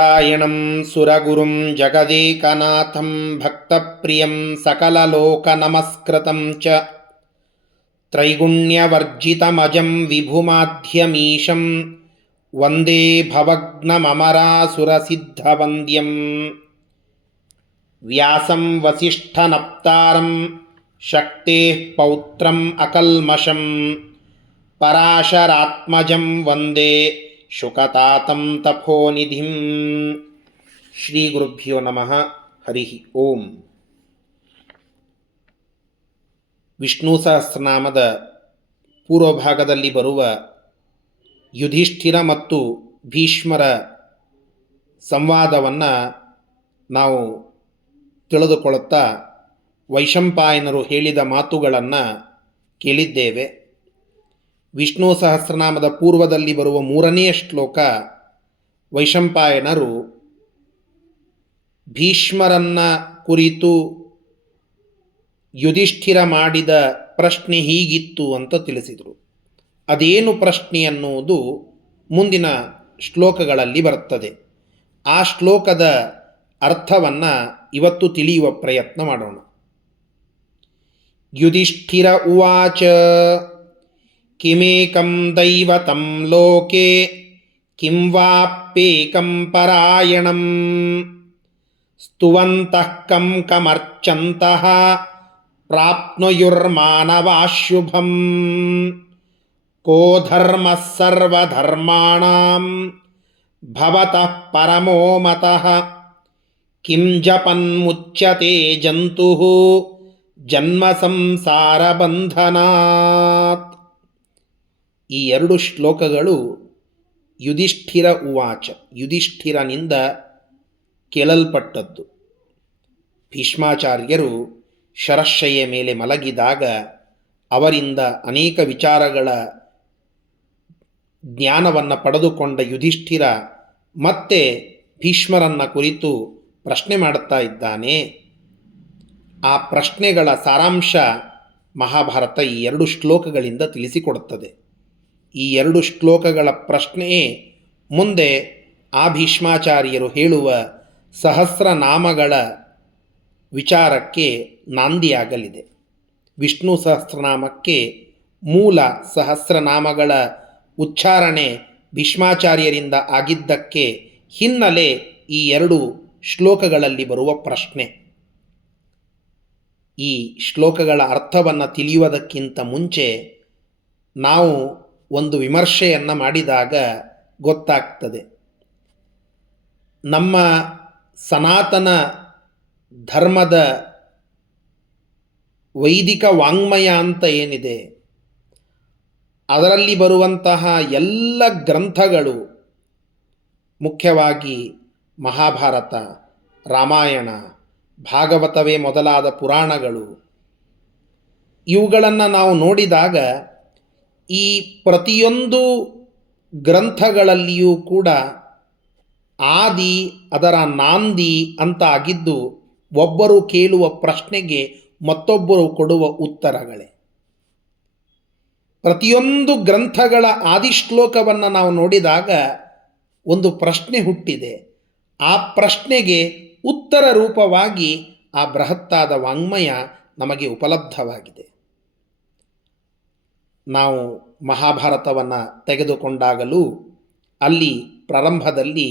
ನಾರಾಯಣಂ ಸುರಗುರುಂ ಜಗದೇಕನಾಥಂ ಭಕ್ತಪ್ರಿಯಂ ಸಕಲಲೋಕನಮಸ್ಕೃತಂ ಚ ತ್ರೈಗುಣ್ಯವರ್ಜಿತಮಜಂ ವಿಭುಮಾಧ್ಯಮೀಶಂ ವಂದೇ ಭವಗ್ನಮರಾಸುರಸಿದ್ಧವಂದ್ಯಂ ವ್ಯಾಸಂ ವಸಿಷ್ಠನಪ್ತಾರಂ ಶಕ್ತೇಃ ಪೌತ್ರಂ ಅಕಲ್ಮಷಂ ಪರಾಶರಾತ್ಮಜಂ ವಂದೇ ಶುಕತಾತಂ ತಪೋನಿಧಿಂ. ಶ್ರೀ ಗುರುಭ್ಯೋ ನಮಃ. ಹರಿ ಓಂ. ವಿಷ್ಣು ಸಹಸ್ರನಾಮದ ಪೂರ್ವಭಾಗದಲ್ಲಿ ಬರುವ ಯುಧಿಷ್ಠಿರ ಮತ್ತು ಭೀಷ್ಮರ ಸಂವಾದವನ್ನು ನಾವು ತಿಳಿದುಕೊಳ್ಳುತ್ತಾ ವೈಶಂಪಾಯನರು ಹೇಳಿದ ಮಾತುಗಳನ್ನು ಕೇಳಿದ್ದೇವೆ. ವಿಷ್ಣು ಸಹಸ್ರನಾಮದ ಪೂರ್ವದಲ್ಲಿ ಬರುವ 3ನೇ ಶ್ಲೋಕ, ವೈಶಂಪಾಯನರು ಭೀಷ್ಮರನ್ನ ಕುರಿತು ಯುಧಿಷ್ಠಿರ ಮಾಡಿದ ಪ್ರಶ್ನೆ ಹೀಗಿತ್ತು ಅಂತ ತಿಳಿಸಿದರು. ಅದೇನು ಪ್ರಶ್ನೆ ಅನ್ನುವುದು ಮುಂದಿನ ಶ್ಲೋಕಗಳಲ್ಲಿ ಬರುತ್ತದೆ. ಆ ಶ್ಲೋಕದ ಅರ್ಥವನ್ನು ಇವತ್ತು ತಿಳಿಯುವ ಪ್ರಯತ್ನ ಮಾಡೋಣ. ಯುಧಿಷ್ಠಿರ ಉವಾಚ ಕಿಮೇಕಂ ದೈವತಂ ಲೋಕೆ ಕಿಂ ವಾಪ್ಯೇಕಂ ಪರಾಯಣಂ ಸ್ತುವಂತಃ ಕಂ ಕಮರ್ಚಂತಃ ಪ್ರಾಪ್ನುಯುರ್ಮಾನವಾಶುಭಂ ಕೋ ಧರ್ಮಃ ಸರ್ವಧರ್ಮಾಣಾಂ ಭವತಃ ಪರಮೋ ಮತಃ ಕಿಂ ಜಪನ್ಮುಚ್ಯತೆ ಜಂತುಃ ಜನ್ಮ ಸಂಸಾರ ಬಂಧನಾತ್. ಈ 2 ಶ್ಲೋಕಗಳು ಯುಧಿಷ್ಠಿರ ಉವಾಚ, ಯುಧಿಷ್ಠಿರನಿಂದ ಕೇಳಲ್ಪಟ್ಟದ್ದು. ಭೀಷ್ಮಾಚಾರ್ಯರು ಶರಶಯ್ಯ ಮೇಲೆ ಮಲಗಿದಾಗ ಅವರಿಂದ ಅನೇಕ ವಿಚಾರಗಳ ಜ್ಞಾನವನ್ನು ಪಡೆದುಕೊಂಡ ಯುಧಿಷ್ಠಿರ ಮತ್ತೆ ಭೀಷ್ಮರನ್ನ ಕುರಿತು ಪ್ರಶ್ನೆ ಮಾಡುತ್ತಾ ಇದ್ದಾನೆ. ಆ ಪ್ರಶ್ನೆಗಳ ಸಾರಾಂಶ ಮಹಾಭಾರತ ಈ 2 ಶ್ಲೋಕಗಳಿಂದ ತಿಳಿಸಿಕೊಡುತ್ತದೆ. ಈ 2 ಶ್ಲೋಕಗಳ ಪ್ರಶ್ನೆಯೇ ಮುಂದೆ ಆ ಭೀಷ್ಮಾಚಾರ್ಯರು ಹೇಳುವ ಸಹಸ್ರನಾಮಗಳ ವಿಚಾರಕ್ಕೆ ನಾಂದಿಯಾಗಲಿದೆ. ವಿಷ್ಣು ಸಹಸ್ರನಾಮಕ್ಕೆ ಮೂಲ ಸಹಸ್ರನಾಮಗಳ ಉಚ್ಚಾರಣೆ ಭೀಷ್ಮಾಚಾರ್ಯರಿಂದ ಆಗಿದ್ದಕ್ಕೆ ಹಿನ್ನೆಲೆ ಈ 2 ಶ್ಲೋಕಗಳಲ್ಲಿ ಬರುವ ಪ್ರಶ್ನೆ. ಈ ಶ್ಲೋಕಗಳ ಅರ್ಥವನ್ನು ತಿಳಿಯುವುದಕ್ಕಿಂತ ಮುಂಚೆ ನಾವು ಒಂದು ವಿಮರ್ಶೆಯನ್ನು ಮಾಡಿದಾಗ ಗೊತ್ತಾಗ್ತದೆ. ನಮ್ಮ ಸನಾತನ ಧರ್ಮದ ವೈದಿಕ ವಾಂಗ್ಮಯ ಅಂತ ಏನಿದೆ, ಅದರಲ್ಲಿ ಬರುವಂತಹ ಎಲ್ಲ ಗ್ರಂಥಗಳು, ಮುಖ್ಯವಾಗಿ ಮಹಾಭಾರತ, ರಾಮಾಯಣ, ಭಾಗವತವೇ ಮೊದಲಾದ ಪುರಾಣಗಳು, ಇವುಗಳನ್ನು ನಾವು ನೋಡಿದಾಗ ಈ ಪ್ರತಿಯೊಂದು ಗ್ರಂಥಗಳಲ್ಲಿಯೂ ಕೂಡ ಆದಿ, ಅದರ ನಾಂದಿ ಅಂತ ಆಗಿದ್ದು ಒಬ್ಬರು ಕೇಳುವ ಪ್ರಶ್ನೆಗೆ ಮತ್ತೊಬ್ಬರು ಕೊಡುವ ಉತ್ತರಗಳೇ. ಪ್ರತಿಯೊಂದು ಗ್ರಂಥಗಳ ಆದಿಶ್ಲೋಕವನ್ನು ನಾವು ನೋಡಿದಾಗ ಒಂದು ಪ್ರಶ್ನೆ ಹುಟ್ಟಿದೆ. ಆ ಪ್ರಶ್ನೆಗೆ ಉತ್ತರ ರೂಪವಾಗಿ ಆ ಬೃಹತ್ತಾದ ವಾಂಗ್ಮಯ ನಮಗೆ ಉಪಲಬ್ಧವಾಗಿದೆ. ನಾವು ಮಹಾಭಾರತವನ್ನು ತೆಗೆದುಕೊಂಡಾಗಲೂ ಅಲ್ಲಿ ಪ್ರಾರಂಭದಲ್ಲಿ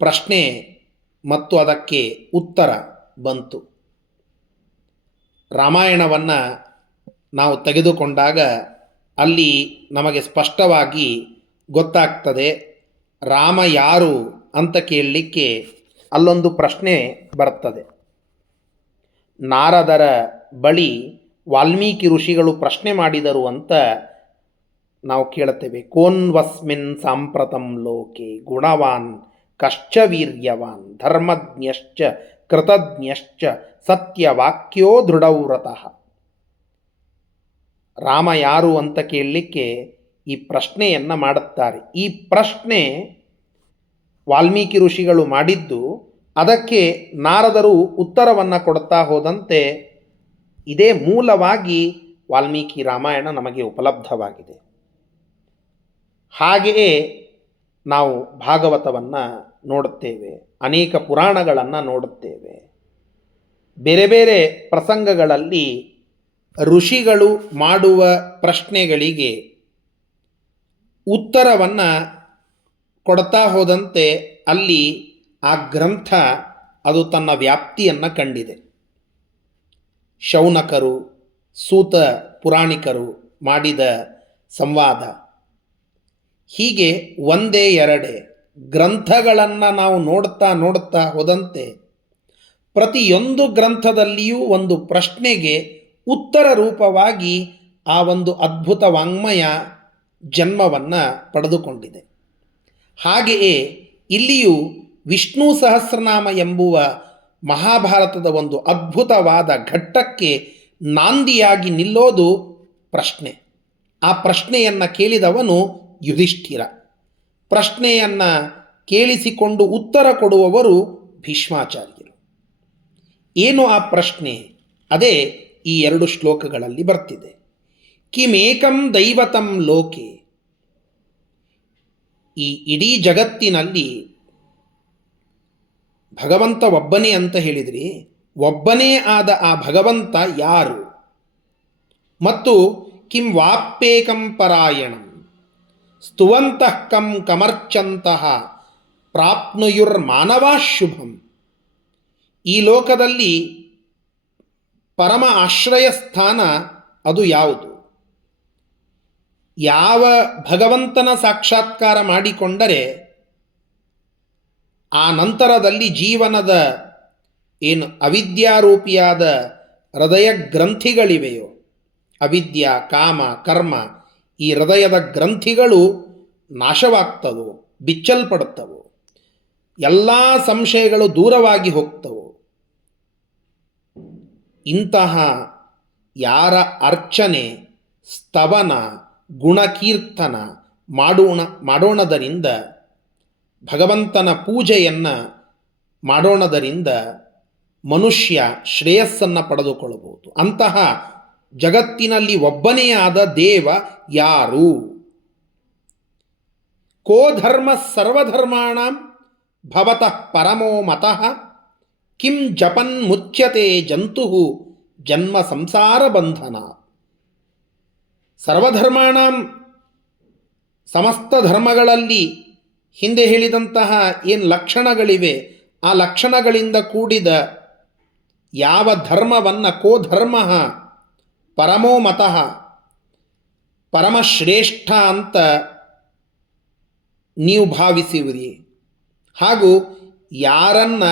ಪ್ರಶ್ನೆ ಮತ್ತು ಅದಕ್ಕೆ ಉತ್ತರ ಬಂತು. ರಾಮಾಯಣವನ್ನು ನಾವು ತೆಗೆದುಕೊಂಡಾಗ ಅಲ್ಲಿ ನಮಗೆ ಸ್ಪಷ್ಟವಾಗಿ ಗೊತ್ತಾಗ್ತದೆ. ರಾಮ ಯಾರು ಅಂತ ಕೇಳಲಿಕ್ಕೆ ಅಲ್ಲೊಂದು ಪ್ರಶ್ನೆ ಬರ್ತದೆ. ನಾರದರ ಬಳಿ ವಾಲ್ಮೀಕಿ ಋಷಿಗಳು ಪ್ರಶ್ನೆ ಮಾಡಿದರು ಅಂತ ನಾವು ಕೇಳುತ್ತೇವೆ. ಕೋನ್ವಸ್ಮಿನ್ ಸಾಂಪ್ರತಂ ಲೋಕೆ ಗುಣವಾನ್ ಕಶ್ಚ ವೀರ್ಯವಾನ್ ಧರ್ಮಜ್ಞಶ್ಚ ಕೃತಜ್ಞಶ್ಚ ಸತ್ಯವಾಕ್ಯೋ ದೃಢವ್ರತಃ. ರಾಮ ಯಾರು ಅಂತ ಕೇಳಲಿಕ್ಕೆ ಈ ಪ್ರಶ್ನೆಯನ್ನು ಮಾಡುತ್ತಾರೆ. ಈ ಪ್ರಶ್ನೆ ವಾಲ್ಮೀಕಿ ಋಷಿಗಳು ಮಾಡಿದ್ದು, ಅದಕ್ಕೆ ನಾರದರು ಉತ್ತರವನ್ನು ಕೊಡ್ತಾ ಹೋದಂತೆ ಇದೇ ಮೂಲವಾಗಿ ವಾಲ್ಮೀಕಿ ರಾಮಾಯಣ ನಮಗೆ ಉಪಲಬ್ಧವಾಗಿದೆ. ಹಾಗೆಯೇ ನಾವು ಭಾಗವತವನ್ನು ನೋಡುತ್ತೇವೆ, ಅನೇಕ ಪುರಾಣಗಳನ್ನು ನೋಡುತ್ತೇವೆ. ಬೇರೆ ಬೇರೆ ಪ್ರಸಂಗಗಳಲ್ಲಿ ಋಷಿಗಳು ಮಾಡುವ ಪ್ರಶ್ನೆಗಳಿಗೆ ಉತ್ತರವನ್ನು ಕೊಡ್ತಾ ಹೋದಂತೆ ಅಲ್ಲಿ ಆ ಗ್ರಂಥ ಅದು ತನ್ನ ವ್ಯಾಪ್ತಿಯನ್ನು ಕಂಡಿದೆ. ಶೌನಕರು, ಸೂತ ಪುರಾಣಿಕರು ಮಾಡಿದ ಸಂವಾದ, ಹೀಗೆ ಒಂದೇ ಎರಡೇ ಗ್ರಂಥಗಳನ್ನು ನಾವು ನೋಡುತ್ತಾ ಹೋದಂತೆ ಪ್ರತಿಯೊಂದು ಗ್ರಂಥದಲ್ಲಿಯೂ ಒಂದು ಪ್ರಶ್ನೆಗೆ ಉತ್ತರ ರೂಪವಾಗಿ ಆ ಒಂದು ಅದ್ಭುತ ವಾಂಗ್ಮಯ ಜನ್ಮವನ್ನು ಪಡೆದುಕೊಂಡಿದೆ. ಹಾಗೆಯೇ ಇಲ್ಲಿಯೂ ವಿಷ್ಣು ಸಹಸ್ರನಾಮ ಎಂಬುವ ಮಹಾಭಾರತದ ಒಂದು ಅದ್ಭುತವಾದ ಘಟ್ಟಕ್ಕೆ ನಾಂದಿಯಾಗಿ ನಿಲ್ಲೋದು ಪ್ರಶ್ನೆ. ಆ ಪ್ರಶ್ನೆಯನ್ನು ಕೇಳಿದವನು ಯುಧಿಷ್ಠಿರ. ಪ್ರಶ್ನೆಯನ್ನು ಕೇಳಿಸಿಕೊಂಡು ಉತ್ತರ ಕೊಡುವವರು ಭೀಷ್ಮಾಚಾರ್ಯರು. ಏನು ಆ ಪ್ರಶ್ನೆ? ಅದೇ ಈ 2 ಶ್ಲೋಕಗಳಲ್ಲಿ ಬರ್ತಿದೆ. ಕಿಮೇಕಂ ದೈವತಂ ಲೋಕೆ, ಈ ಇಡೀ ಜಗತ್ತಿನಲ್ಲಿ ಭಗವಂತ ಒಬ್ಬನೇ ಅಂತ ಹೇಳಿದ್ರಿ, ಒಬ್ಬನೇ ಆದ ಆ ಭಗವಂತ ಯಾರು? ಮತ್ತು ಕಿಂ ವಾಪ್ಯೇಕಂ ಪರಾಯಣಂ ಸ್ತುವಂತಃ ಕಂ ಕಮರ್ಚಂತಹ ಪ್ರಾಪ್ನುಯುರ್ಮಾನವಾ ಶುಭಂ. ಈ ಲೋಕದಲ್ಲಿ ಪರಮ ಆಶ್ರಯ ಸ್ಥಾನ ಅದು ಯಾವುದು? ಯಾವ ಭಗವಂತನ ಸಾಕ್ಷಾತ್ಕಾರ ಮಾಡಿಕೊಂಡರೆ ಆ ನಂತರದಲ್ಲಿ ಜೀವನದ ಏನು ಅವಿದ್ಯಾರೂಪಿಯಾದ ಹೃದಯ ಗ್ರಂಥಿಗಳಿವೆಯೋ, ಅವಿದ್ಯ, ಕಾಮ, ಕರ್ಮ, ಈ ಹೃದಯದ ಗ್ರಂಥಿಗಳು ನಾಶವಾಗ್ತವೋ, ಬಿಚ್ಚಲ್ಪಡುತ್ತವೋ, ಎಲ್ಲ ಸಂಶಯಗಳು ದೂರವಾಗಿ ಹೋಗ್ತವೋ, ಇಂತಹ ಯಾರ ಅರ್ಚನೆ, ಸ್ತವನ, ಗುಣಕೀರ್ತನ ಮಾಡೋಣದರಿಂದ, ಭಗವಂತನ ಪೂಜೆಯನ್ನು ಮಾಡೋಣದರಿಂದ ಮನುಷ್ಯ ಶ್ರೇಯಸ್ಸನ್ನು ಪಡೆದುಕೊಳ್ಳಬಹುದು. ಅಂತಹ ಜಗತ್ತಿನಲ್ಲಿ ಒಬ್ಬನೇ ಆದ ದೇವ ಯಾರು? ಕೋ ಧರ್ಮ ಸರ್ವಧರ್ಮಾಣಂ ಭವತಃ ಪರಮೋ ಮತಃ ಕಿಂ ಜಪನ್ ಮುಚ್ಯತೆ ಜಂತು ಜನ್ಮ ಸಂಸಾರ ಬಂಧನ. ಸರ್ವಧರ್ಮಾಣಂ, ಸಮಸ್ತ ಧರ್ಮಗಳಲ್ಲಿ ಹಿಂದೆ ಹೇಳಿದಂತಹ ಏನು ಲಕ್ಷಣಗಳಿವೆ, ಆ ಲಕ್ಷಣಗಳಿಂದ ಕೂಡಿದ ಯಾವ ಧರ್ಮವನ್ನು ಕೋ ಧರ್ಮ ಪರಮೋ ಮತಃ, ಪರಮಶ್ರೇಷ್ಠ ಅಂತ ನೀವು ಭಾವಿಸುವಿರಿ, ಹಾಗೂ ಯಾರನ್ನ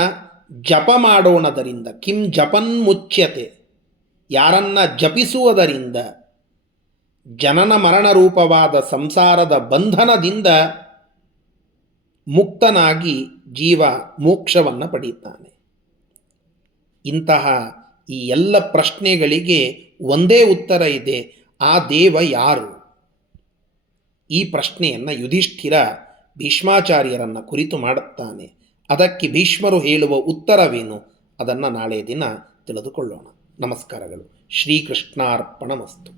ಜಪ ಮಾಡೋಣದರಿಂದ, ಕಿಂ ಜಪನ್ ಮುಚ್ಯತೆ, ಯಾರನ್ನ ಜಪಿಸುವುದರಿಂದ ಜನನ ಮರಣ ರೂಪವಾದ ಸಂಸಾರದ ಬಂಧನದಿಂದ ಮುಕ್ತನಾಗಿ ಜೀವ ಮೋಕ್ಷವನ್ನು ಪಡೆಯುತ್ತಾನೆ. ಇಂತಹ ಈ ಎಲ್ಲ ಪ್ರಶ್ನೆಗಳಿಗೆ ಒಂದೇ ಉತ್ತರ ಇದೆ, ಆ ದೇವ ಯಾರು? ಈ ಪ್ರಶ್ನೆಯನ್ನು ಯುಧಿಷ್ಠಿರ ಭೀಷ್ಮಾಚಾರ್ಯರನ್ನು ಕುರಿತು ಮಾಡುತ್ತಾನೆ. ಅದಕ್ಕೆ ಭೀಷ್ಮರು ಹೇಳುವ ಉತ್ತರವೇನು, ಅದನ್ನು ನಾಳೆ ದಿನ ತಿಳಿದುಕೊಳ್ಳೋಣ. ನಮಸ್ಕಾರಗಳು. ಶ್ರೀಕೃಷ್ಣಾರ್ಪಣಮಸ್ತು.